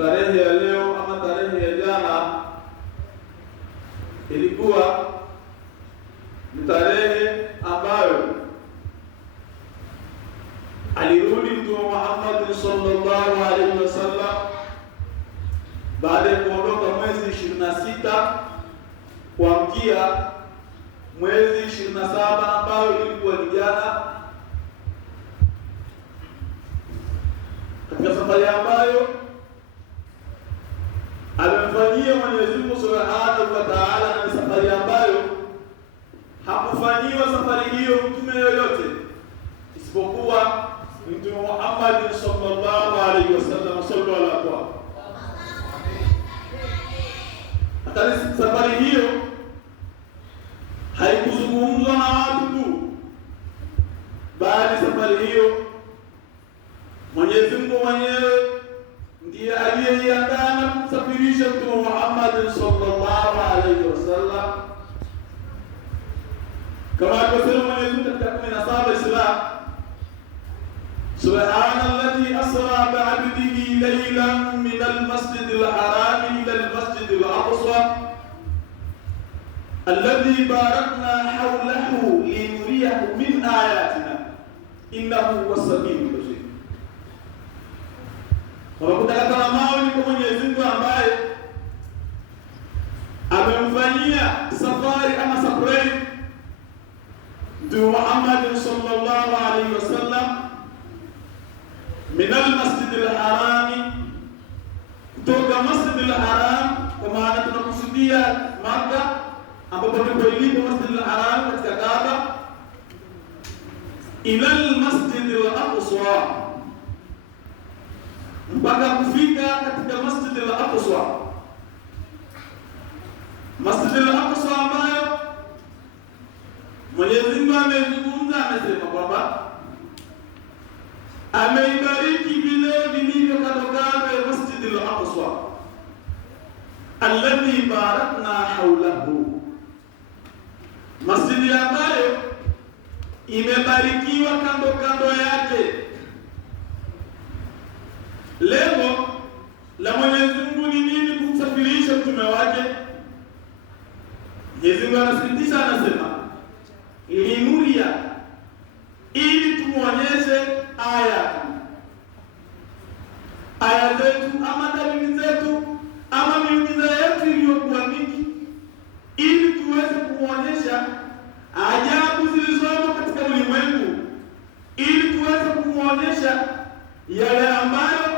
tarehe ya leo ama tarehe ya jana ilikuwa ni tarehe ambayo alirudi Mtume Muhammad sallallahu alaihi wasallam baada ya kuondoka mwezi 26 kuamkia mwezi 27 ambayo ilikuwa ni jana, katika safari ambayo amemfanyia Mwenyezi Mungu Subhanahu wa Ta'ala, na safari ambayo hakufanyiwa safari hiyo mtume yoyote isipokuwa Mtume Muhammad sallallahu alaihi wasallam. Sallallahu alaihi. Hata safari hiyo haikuzungumzwa na watu tu, bali safari hiyo Mwenyezi Mungu mwenyewe ndiye aliyeiandaa na kumsafirisha Mtume Muhammad sallallahu alaihi wasallam, kama alivyosema Mwenyezi Mungu katika 17 Isra: Subhanalladhi asra bi'abdihi laylan min al-masjidil haram ila al-masjidil aqsa alladhi barakna hawlahu linuriyahu min ayatina innahu huwas samiul basir. Kwa kutaka maoni kwa Mwenyezi Mungu ambaye amemfanyia safari ama safari Mtume Muhammad sallallahu alaihi wasallam min al-masjidil haram, kutoka masjidil haram, kwa maana tunakusudia Makka ambapo ndipo ilipo masjidil haram katika Kaaba, ila al-masjidil aqsa, mpaka kufika katika masjidil aqsa. Masjidil aqsa ambayo Mwenyezi Mungu amezungumza, amesema kwamba ameibariki vile vilivyo kando kando ya Masjidil Aqsa alladhi barakna hawlahu, masjidi ambayo imebarikiwa kando kando yake. Lengo la Mwenyezi Mungu ni nini? Kumsafirisha mtume wake. Mwenyezi Mungu anasikitisha, anasema linuria, ili tumuonyeshe aya zetu ama dalili zetu ama miujiza yetu iliyokuwa mingi, ili tuweze kumuonyesha ajabu zilizomo katika ulimwengu, ili tuweze kumuonyesha yale ambayo